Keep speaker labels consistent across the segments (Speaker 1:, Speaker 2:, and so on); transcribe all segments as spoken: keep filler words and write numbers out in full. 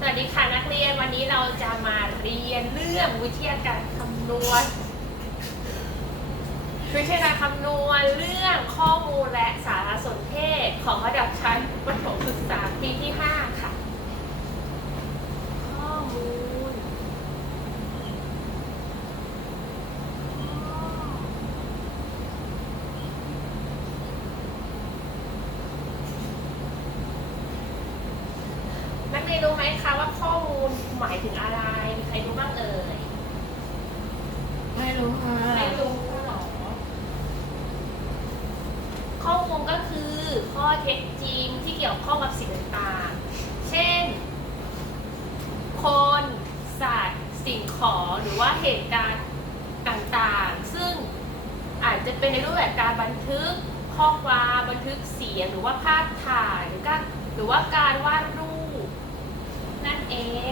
Speaker 1: วัสดีค่ะนักเรียนวันนี้เราจะมาเรียนเรื่องวิทยาการคำนวณวิทยาการคำนวณเรื่องข้อมูลและสารสนเทศของระดับชั้นประถมศึกษาปีที่ห้าค่ะข้อมูลนักเรียนรู้ไหมคะว่าข้อมูลหมายถึงอะไรมีใครรู้บ้างเอ่ย
Speaker 2: ไม่รู้ค่ะ
Speaker 1: ไม่รู้หรอข้อมูลก็คือข้อเท็จจริงที่เกี่ยวข้องกับสิ่งต่างๆเช่นคนสัตว์สิ่งของหรือว่าเหตุการณ์ต่างๆซึ่งอาจจะเป็นในรูปแบบการบันทึกข้อความบันทึกเสียงหรือว่าภาพถ่ายหรือการหรือว่าการวาดรูปนั่นเอง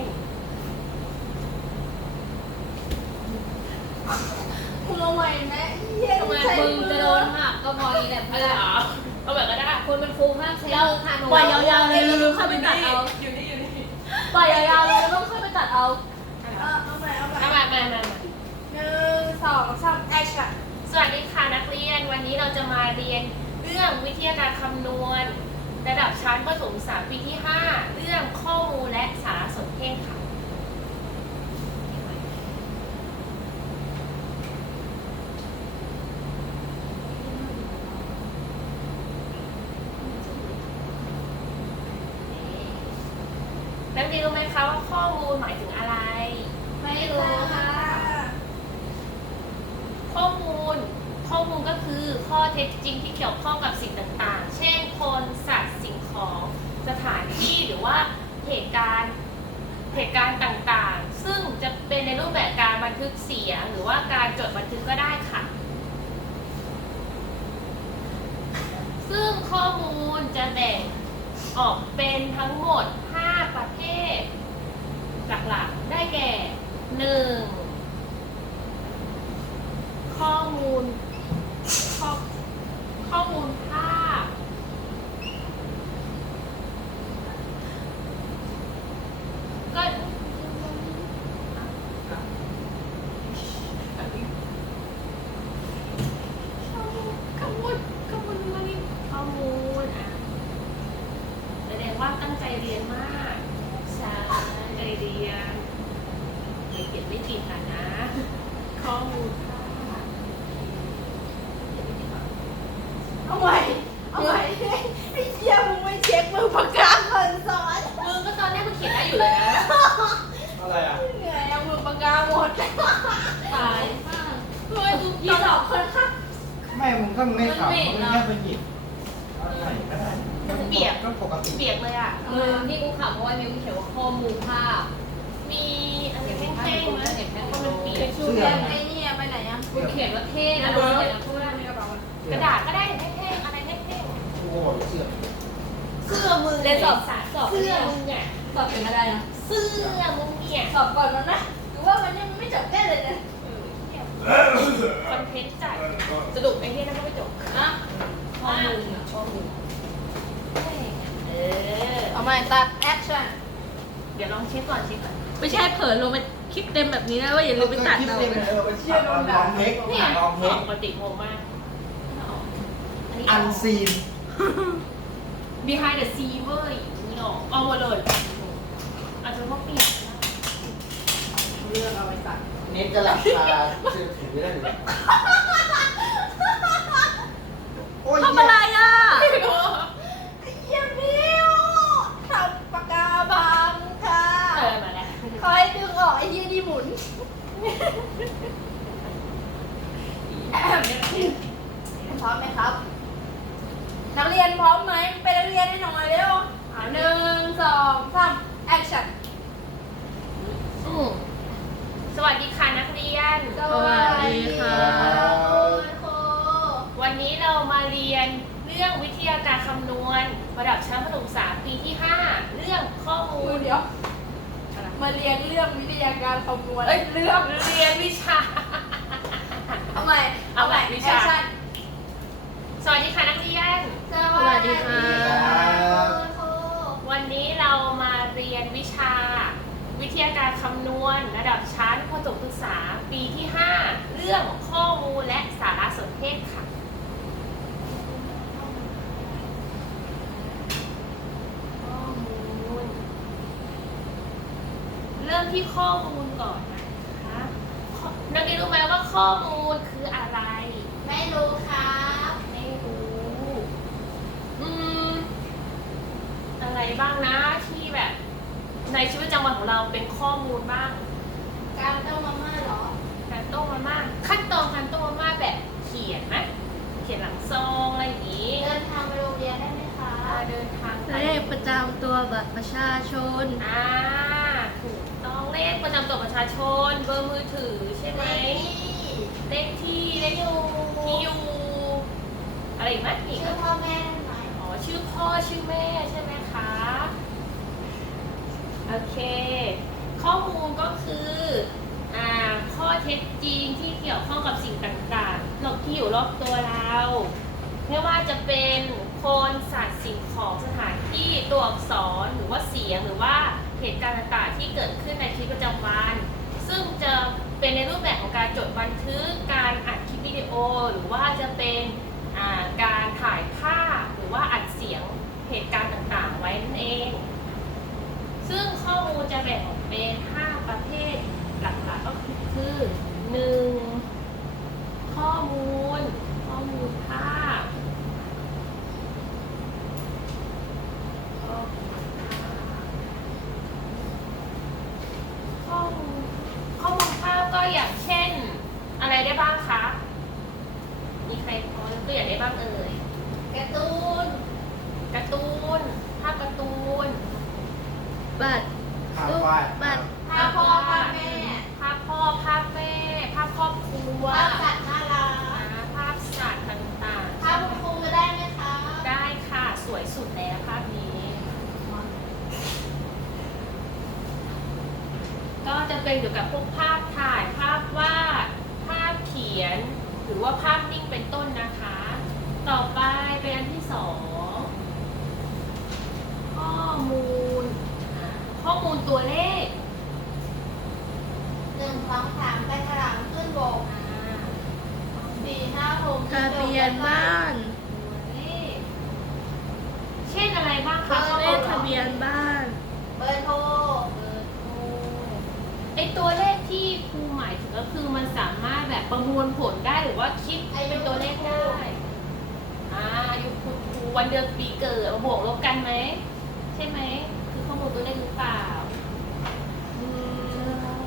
Speaker 2: มึงเอาใหม่ไหมเย็น
Speaker 1: ทำไม
Speaker 2: ใส่
Speaker 1: มึง
Speaker 2: มือ
Speaker 1: จะโดนหักก็พออีกแหละไม่ได้หรอเอาแบบก็ได้คนเป็นครูห้ามใช้มือค่ะหนู
Speaker 2: ปล่อยยาวๆเลยแล้วต้องค่อยไปตัดเอา
Speaker 1: อยู่นี่อยู่นี่
Speaker 2: ปล่อยยาวๆเลยแล้วต้องค่อยไปตัดเอาเอาใหม่เอาใหม่
Speaker 1: เอามามามา
Speaker 2: หนึ่งสองสามแอคชั่น
Speaker 1: สวัสดีค่ะนักเรียนวันนี้เราจะมาเรียนเรื่องวิทยาการคำนวณระดับชั้นประถมศึกษาปีที่ห้าเรื่องข้อมูลและสารสนเทศค่ะนักเรียนรู้ไหมคะว่าข้อมูลหมายถึงอะไรไม่รู้ค่ะข้อมูลข้อมูลก็คือข้อเท็จจริงที่เกี่ยวข้องกับสิ่งต่างๆเช่นคนสัตว์สิ่งของสถานที่หรือว่าเหตุการณ์เหตุการณ์ต่างๆซึ่งจะเป็นในรูปแบบการบันทึกเสียงหรือว่าการจดบันทึกก็ได้ค่ะซึ่งข้อมูลจะแบ่งออกเป็นทั้งหมดห้าประเภทหลักๆได้แก่หนึ่งข้อมูลข้อข้อมูลภาพก็ข้อมูลข้อมูลมานี่ข้อมูลอ่ะแสดงว่าตั้งใจเรียนมากใช่ใจเรียนไม่เก็บไม่ติดอ่ะนะข้อมูลภาพ
Speaker 2: เอาใหม่เอาใหม่ไอ้เหี้ยมึงไม่เช็คมือปากกาคนสอน
Speaker 1: มือก็ตอนแรกมันเขียนได้อยู่เลยนะ
Speaker 3: อะไรอ่ะ
Speaker 2: เหนื่อยเอามือปากกาหมด
Speaker 1: ตายเฮ้ยดู
Speaker 2: พี่สองคนครับ
Speaker 3: ไม่มึงก็ไม่ขำมึงแค่ไปหยิบอะไรก็ได้ก็ปกติ
Speaker 1: เปียกเลยอ่ะ
Speaker 4: เออที่กูขำเพราะว่ามิวเขียนว่าข้อมูลภาพ
Speaker 1: มีอะไรแห้งๆไหมเพราะมันเปียก
Speaker 2: ชูแก้มไอ้นี่ไปไหนยัง
Speaker 4: กูเขียนว่าเท่นะกูเขียนว่าพูดได้ในกระเป๋าก
Speaker 1: ระดาษก็ได้แห้งๆอะไรแห้ง
Speaker 3: กูบอกเสื้อ
Speaker 1: ๆเสื้อมึง
Speaker 4: เรียนสอบ
Speaker 1: สา
Speaker 4: สอบ
Speaker 1: เสื้อมึงเนี่ย
Speaker 4: สอบเป็นอะไรนะ
Speaker 1: เสื้อมึงเนี่ย
Speaker 2: สอบก่อนมันนะหรือว่ามันยังไม่จบแน่เลยนะ
Speaker 1: คอนเทนต์จัดสรุปไอ้เหี้ยนั่นก็ไม่จบ
Speaker 4: อ่ะข้อมูลอ่ะข้อมูล
Speaker 1: เออ
Speaker 2: เอาใหม่ตัดแอคชั่น
Speaker 1: เดี๋ยวลองเช็คก่อนเช็คก่อน
Speaker 4: ไม่ใช่เผลอลงไปคลิปเต็มแบบนี้นะว่าอย่าลืมไปตัด
Speaker 3: คิด
Speaker 4: เอา
Speaker 3: เต็มเลยไปเชี่ยลองเทค
Speaker 1: เนี่ย
Speaker 3: ลองเทค
Speaker 1: ปกติงงมาก
Speaker 3: อันซีน
Speaker 1: behind the scene เว้ยนี่หรอเอาหมดเลยอาจจะว่าเปียกนะ
Speaker 2: เรื่องเอาไปตัด
Speaker 3: เน็ตจะหลับตาเชื่อถือได้หรือโอ้ย
Speaker 4: ทำอะไรอ่ะ
Speaker 2: ไอ้เหี้ยมิวทำปากกาพังค่ะ
Speaker 1: เออมาแล้ว
Speaker 2: คอยดึงออกไอ้เหี้ยนี่หมุนพร้อมไหมครับ นักเรียนพร้อมไหมเป็นนักเรียนให้หน่อยเร็วอ่ะหนึ่งสองสามแอคชั่น
Speaker 1: อืมสวัสดีค่ะนักเรียน
Speaker 2: สวัสดีค่ะคุณครู
Speaker 1: วันนี้เรามาเรียนเรื่องวิทยาการคำนวณระดับชั้นประถมศึกษาปีที่ห้าเรื่องข้อมู
Speaker 2: ครู
Speaker 1: ล
Speaker 2: เดี๋ยว มาเรียนเรื่องวิทยาการคำนวณ
Speaker 1: เอ้ย
Speaker 2: เรื่อง
Speaker 1: เรียนวิชา
Speaker 2: เอาใหม่
Speaker 1: เอาใหม่วิชา
Speaker 2: แอคชั่น
Speaker 1: สวัสดีค่ะนักเรียน
Speaker 2: สวัสดีค่ะ
Speaker 3: ครับ
Speaker 2: คุณครู
Speaker 1: วันนี้เรามาเรียนวิชาทยาการคำนวณระดับชั้นประถมศึกษาปีที่ ห้า เรื่องข้อมูลและสารสนเทศค่ะข้อมูลเริ่มที่ข้อมูลก่อนนะคะข้อนักเรียนรู้ไหมว่าข้อมูลคืออะไร
Speaker 2: ไม่รู้ครับ
Speaker 1: ไม่รู้อืมอะไรบ้างนะที่แบบในชีวิตประจำวันของเราเป็นข้อมูลบ้าง
Speaker 2: การต้มมาม่าเหรอ
Speaker 1: การต้มมาม่าขั้นตอนการต้มมาม่าแบบเขียนไหมเขียนหลังซองอะไรอย่างนี้
Speaker 2: เดินทางไปโรงเรียนได้ไหมคะ
Speaker 1: อ่าเดินทางไป
Speaker 4: เลขประจำตัวบัตรประชาชน
Speaker 1: อ่าถูกต้องเลขประจำตัวประชาชนเบอร์มือถือใช่ไหมเลขที่เลขที่อยู่อะไรอีกไหมอีกไหม
Speaker 2: ชื่อพ่อแม่ได้ไหม
Speaker 1: อ๋อชื่อพ่อชื่อแม่ใช่ไหมคะโอเค ข้อมูลก็คืออ่าข้อเท็จจริงที่เกี่ยวข้องกับสิ่งต่างๆรอบที่อยู่รอบตัวเราไม่ว่าจะเป็นคนสัตว์สิ่งของสถานที่ตัวอักษรหรือว่าเสียงหรือว่าเหตุการณ์ต่างๆที่เกิดขึ้นในชีวิตประจำวัน ซึ่งจะเป็นในรูปแบบของการจดบันทึกการอัดคลิปวิดีโอ หรือว่าจะเป็นอ่าการถ่ายภาพหรือว่าอัดเสียงเหตุการณ์ต่างๆ ไว้นั่นเอง ซึ่งข้อมูลจะแบ่งออกเป็น ห้า ประเภทหลักๆก็คือ หนึ่ง ข้อมูล ข้อมูลภาพข้อมูลภาพข้อมูลข้อมูลภาพก็อย่างเช่น อะไรได้บ้างคะ มีใครพอยกตัวอย่างได้บ้างเอ่ย
Speaker 2: การ์ตูน
Speaker 1: การ์ตูน ภาพการ์ตูน
Speaker 4: บัตร
Speaker 3: ภาพวาด
Speaker 4: บัตร
Speaker 2: ภาพพ่อภาพแม่
Speaker 1: ภาพพ่อภาพแม่ ภาพครอบครัว
Speaker 2: ภาพสัตว์น่ารั
Speaker 1: อ่าก ภาพสัตว์ต่างๆ
Speaker 2: ภาพคุณครูก็ได้ไหมคะ
Speaker 1: ได้ค่ะ สวยสุดแล้วภาพนี้ ก็จะเป็นเกี่ยวกับพวกภาพถ่าย ภาพวาด ภาพเขียน หรือว่าภาพนิ่งเป็นต้นนะคะ ต่อไปเป็นอันที่สอง ข้อมูลอ่าข้อมูลตัวเลข
Speaker 2: หนึ่งสองสามไปถลางขึ้นบก
Speaker 1: อ่า
Speaker 2: สี่ห้าหก
Speaker 4: ทะเบียนบ้าน
Speaker 1: ตัวเลข เช่นอะไรบ้างคะ
Speaker 4: เลขทะเบียนบ้าน
Speaker 2: เบอร์โทร
Speaker 1: เบอร์โทรไอตัวเลขที่ครูหมายถึงก็คือมันสามารถแบบประมวลผลได้หรือว่าคิดเป็นตัวเลขได้อ่าอายุคุณครูวันเดือนปีเกิดมาบวกลบกันไหมใช่ไหมคือข้อมูลตัวเลขหรือเปล่าอืม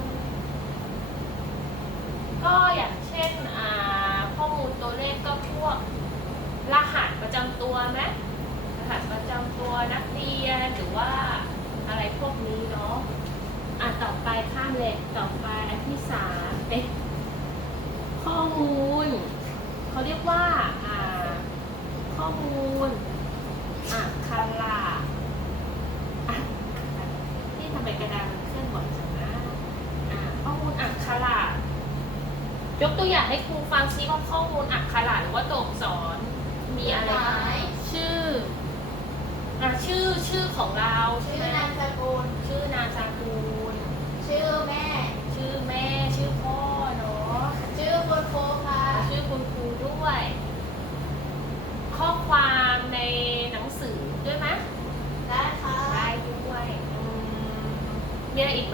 Speaker 1: ก็อย่างเช่นอ่าข้อมูลตัวเลขก็พวกรหัสประจำตัวไหมรหัสประจำตัวนักเรียนหรือว่าอะไรพวกนี้เนาะอ่ะต่อไปข้ามเลยต่อไปอันที่สามเป็นข้อมูลเขาเรียกว่าอ่าข้อมูลอักขระอ่ะที่ทำไมกระดานมันเคลื่อนไหวจังนะอ่าข้อมูลอักขระยกตัวอย่างให้ครูฟังซิว่าข้อมูลอักขระหรือว่าตัวอักษรมีอะไรบ้างชื่ออ่ะชื่อชื่อของเราใช่
Speaker 2: ชื่อ
Speaker 1: ไหม
Speaker 2: นามสกุล
Speaker 1: ชื่อนามสกุล
Speaker 2: ชื่อแม่
Speaker 1: ชื่อแม่ชื่อพ่อเนาะ
Speaker 2: ชื่อคุณครูค่ะ
Speaker 1: ชื่อคุณครูด้วย ข้อความในหนังสือด้วยไหม
Speaker 2: ได้ค่ะ
Speaker 1: ได้ด้วยอืมมีอะไรอีกไหม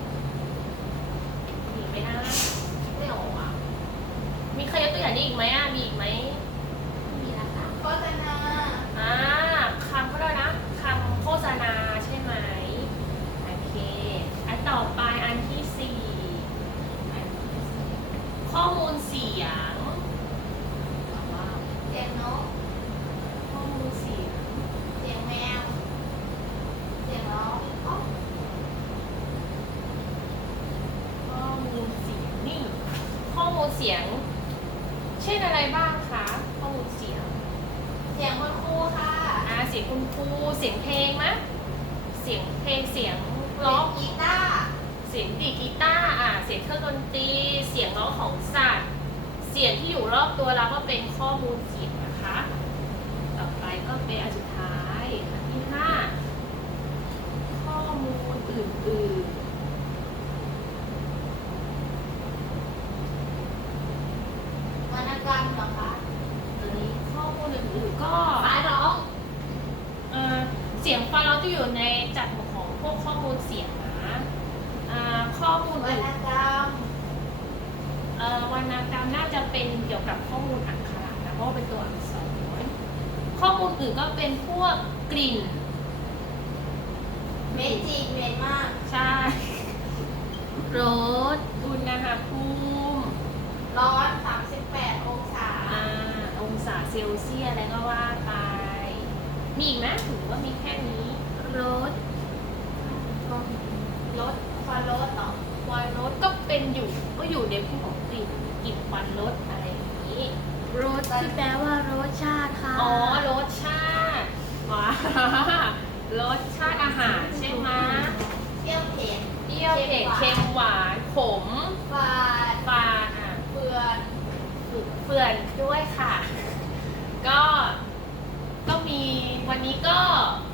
Speaker 1: มีอีกไหมนะไม่ออกอ่ะมีใครยกตัวอย่างนี้อีกไหมอ่ะมีอีกไหมไม่มีนะคะ
Speaker 2: โฆษณา
Speaker 1: อ่าคำก็ได้นะคำโฆษณาใช่ไหมโอเคอันต่อไปอันที่สี่อันที่สี่ข้อมูลเสียงว้าว
Speaker 2: เสียงนก
Speaker 1: ข้อมูลเสียง
Speaker 2: เสียงแมว เสียงร้องอ๋อ
Speaker 1: ข้อมูลเสียงนี่ข้อมูลเสียง เช่นอะไรบ้างคะข้อมูลเสียง
Speaker 2: เสียงคุณครูค่ะ
Speaker 1: อ่าเสียงคุณครูเสียงเพลงมะเสียงเพลงเสียง
Speaker 2: เสี
Speaker 1: ร้
Speaker 2: ย
Speaker 1: อง ง
Speaker 2: กีตาร์
Speaker 1: เสียงดีดกีตาร์อ่าเสียงเครื่องดนตรีเสียงร้องของสัตว์เสียงที่อยู่รอบตัวเราก็เป็นข้อมูลเสียงนะคะ ต่อไปก็เป็นอันสุดท้ายอันที่ห้าข้อมูลอื่นๆน่าจะเป็นเกี่ยวกับข้อมูลอักขระนะเพราะว่าเป็นตัวอักษรข้อมูลอื่นก็เป็นพวกกลิ่น
Speaker 2: เมจิกเมนมาก
Speaker 1: ใช่
Speaker 4: รส
Speaker 1: อุณหภูมิ
Speaker 2: ร้อนสามสิบแปดองศา
Speaker 1: อ่าองศาเซลเซียสอะไรก็ว่าไป มีอีกไหมหรือว่ามีแค่นี้
Speaker 4: รส
Speaker 2: รถควันรถเหรอ
Speaker 1: ควันรสก็เป็นอยู่ก็อยู่ในพวกของกลิ่นกลิ่นควันรสอะไรอย่างนี้
Speaker 4: รสที่แปลว่ารสชาติค่ะ
Speaker 1: อ๋อรสชาติว้ารสชาติอาหารใช่ไหม
Speaker 2: เปรี้ยวเผ็ด
Speaker 1: เปรี้ยวเผ็ดเค็มหวานขม
Speaker 2: ฝาด
Speaker 1: ฝาดอ่ะ
Speaker 2: เปื่อน
Speaker 1: เฟื่อนด้วยค่ะ ก็ก็มีวันนี้ก็